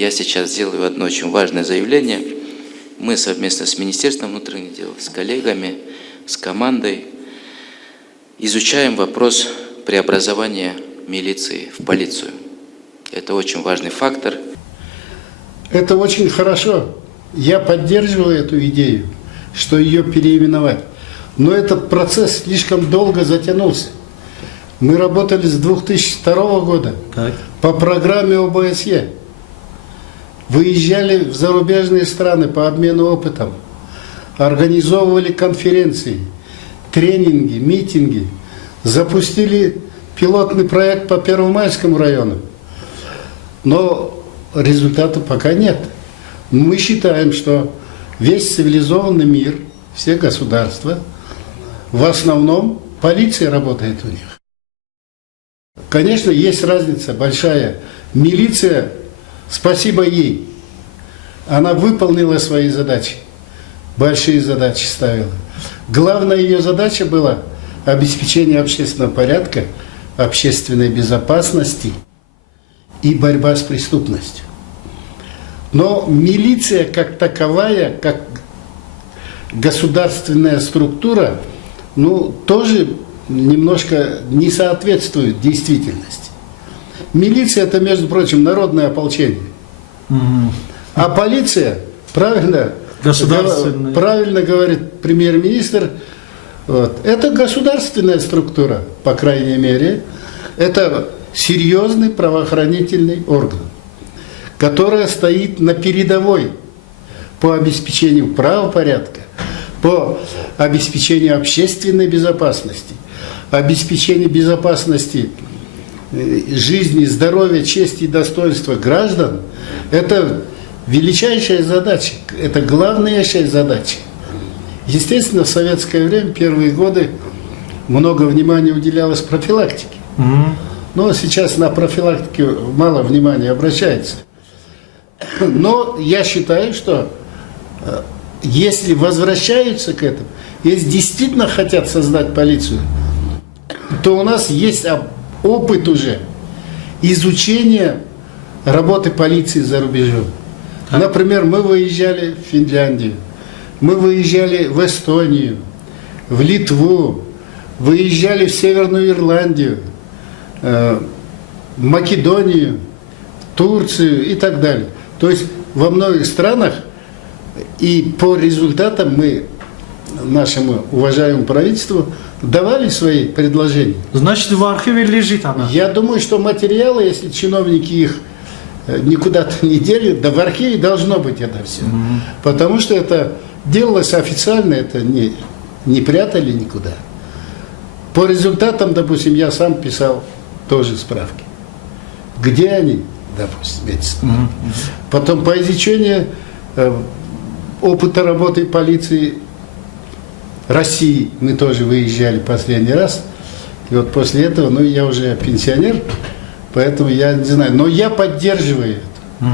я сейчас сделаю одно очень важное заявление. Мы совместно с Министерством внутренних дел, с коллегами, с командой изучаем вопрос преобразования милиции в полицию. Это очень важный фактор. Это очень хорошо. Я поддерживаю эту идею, что ее переименовать. Но этот процесс слишком долго затянулся. Мы работали с 2002 года по программе ОБСЕ. Выезжали в зарубежные страны по обмену опытом. Организовывали конференции, тренинги, митинги. Запустили пилотный проект по Первомайскому району. Но результата пока нет. Мы считаем, что весь цивилизованный мир, все государства, в основном полиция работает у них. Конечно, есть разница большая. Милиция, спасибо ей, она выполнила свои задачи, большие задачи ставила. Главная ее задача была обеспечение общественного порядка, общественной безопасности и борьба с преступностью. Но милиция как таковая, как государственная структура, тоже немножко не соответствует действительности. Милиция – это, между прочим, народное ополчение. А полиция, правильно говорит премьер-министр, это государственная структура, по крайней мере. Это серьезный правоохранительный орган, которая стоит на передовой по обеспечению правопорядка, по обеспечению общественной безопасности, обеспечению безопасности жизни, здоровья, чести и достоинства граждан. Это величайшая задача, это главнейшая задача. Естественно, в советское время, первые годы, много внимания уделялось профилактике. Но сейчас на профилактике мало внимания обращается. Но я считаю, что если возвращаются к этому, если действительно хотят создать полицию, то у нас есть опыт уже изучения работы полиции за рубежом. Например, мы выезжали в Финляндию, мы выезжали в Эстонию, в Литву, выезжали в Северную Ирландию, в Македонию, Турцию и так далее. То есть во многих странах, и по результатам мы нашему уважаемому правительству давали свои предложения. Значит, в архиве лежит она? Я думаю, что материалы, если чиновники их никуда-то не дели, да в архиве должно быть это все. Потому что это делалось официально, это не прятали никуда. По результатам, допустим, я сам писал тоже справки. Где они, допустим, эти справки. Потом по изучению опыта работы полиции России мы тоже выезжали последний раз. И вот после этого, я уже пенсионер, поэтому я не знаю. Но я поддерживаю это.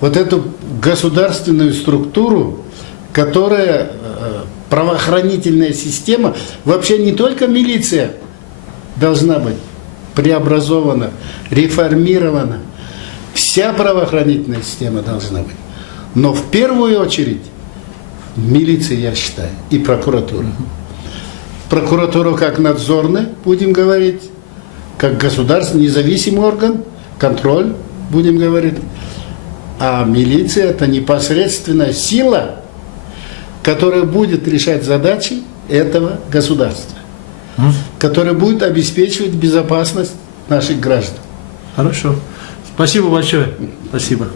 Вот эту государственную структуру, которая правоохранительная система, вообще не только милиция должна быть преобразована, реформирована. Вся правоохранительная система должна быть. Но в первую очередь милиция, я считаю, и прокуратура. Прокуратура как надзорная, будем говорить, как государственный независимый орган, контроль, будем говорить. А милиция – это непосредственная сила, которая будет решать задачи этого государства, которая будет обеспечивать безопасность наших граждан. Хорошо. Спасибо большое. Спасибо.